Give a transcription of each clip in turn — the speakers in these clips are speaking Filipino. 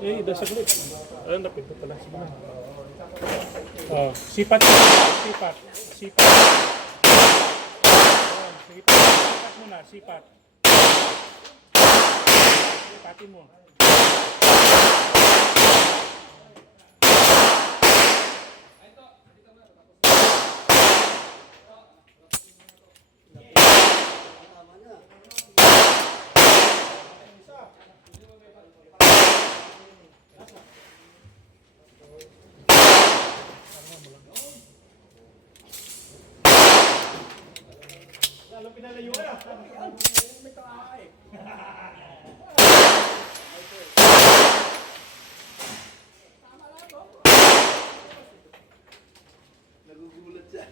Eh, ida saglit. Ah, napindot pala. Sige na. Oh, sipat. Sipat. Sipat. Ayan, sige pa. Sipat muna, sipat. Sipatin mo. Lalo pinalayo ka. May kaay. Nagugulat siya.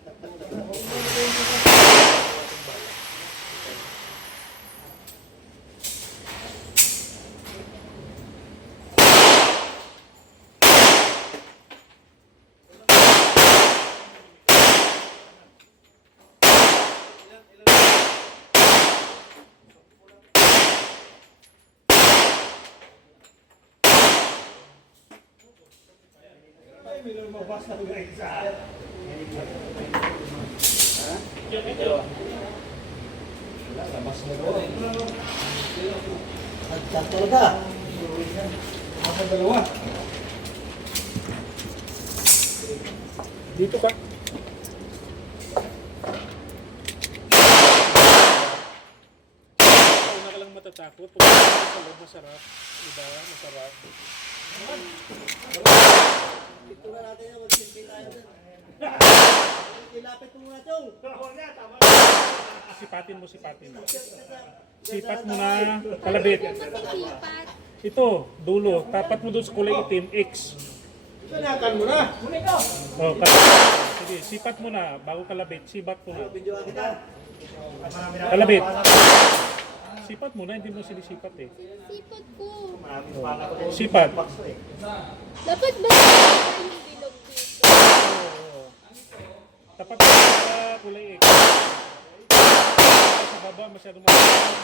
Ay, may lumabas na guys. Labas na doon. Nagtak talaga. Asa dalawa? Dito ka. Una ka lang matatakot. Pag sa loob, masarap. Diba? Masarap. Ito na natin yung magsilbi tayo dun. Ilapit mo muna itong. Sipatin mo, sipatin mo. Sipat mo na kalabit. Matitipat. Ito, dulo. Tapat mo doon sa kulay itim, X. Sanakan mo na. Oh, kalabit. Sige, sipat mo na. Bago kalabit, sibat mo na. Videoan kita. Kalabit. Sipat mo na, hindi mo sinisipat eh. Sipat ko. Oh. Sipat. Dapat ba yung bilog dito? Tapat mo sa kulay X. Sa baba, masyadong wala na.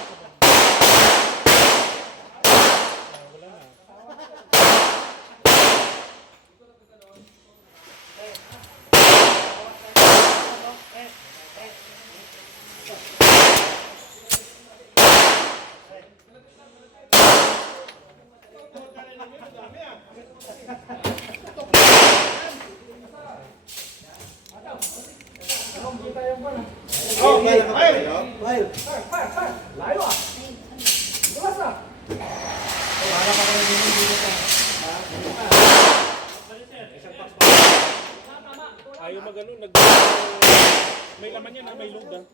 Okay. File. Ayaw magano, may laman yan, may load ah.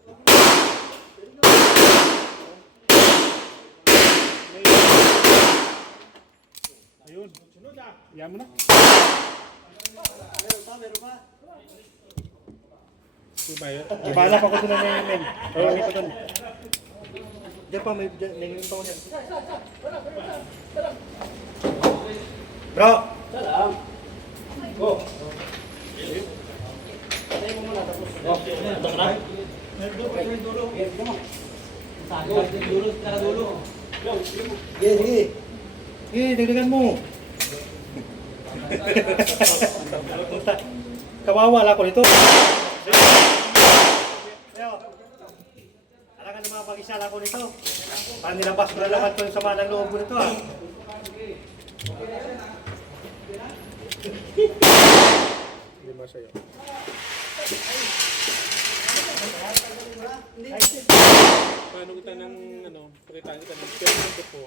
Ayun. Yan mo na. Meron pa. Ibalap ako doon na men. Oo, ito doon. Diyan pa, may nangyayin pa ko dyan. Bro! Salam! Go! Patay mo muna tapos. Ito ka na? Dulo. Sige. Sige, dagdagan mo. Kawawa ako nito. Alangan ng mga pag-isala ko nito. Para nilabas ko na lahat ko yung sama ng loob ko nito ah. Hindi ba sa'yo? Paano kita ng ano, pakitaan kita ng spell po.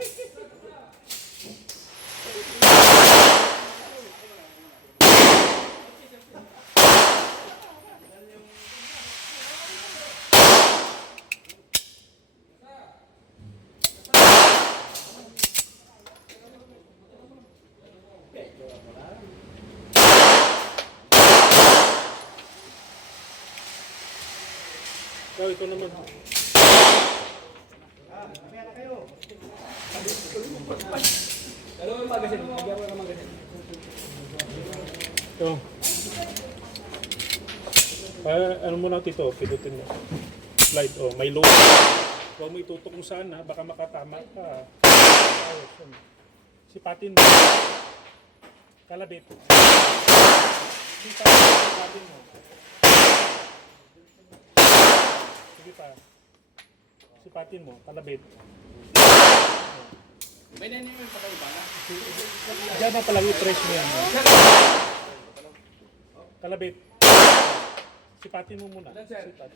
Ikaw, ito naman. Ito. Ano mo na ito? Pinutin mo. Slide. Oh, may load. Huwag mo itutok kung saan ha. Baka makatama ka. Sipatin mo. Kalabit. Sipatin mo. Sige pa. Sipatin mo. Kalabit. May nangyayari pa kayo ba na? Diyan na pala i-press mo yan. Kalabit. Sipatin mo muna. Sipat.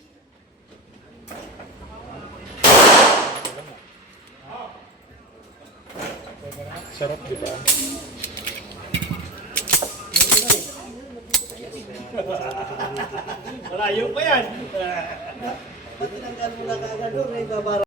Sarap, di ba? Malayo pa yan. Ba't tinanggal mo na kaagad doon? May babara.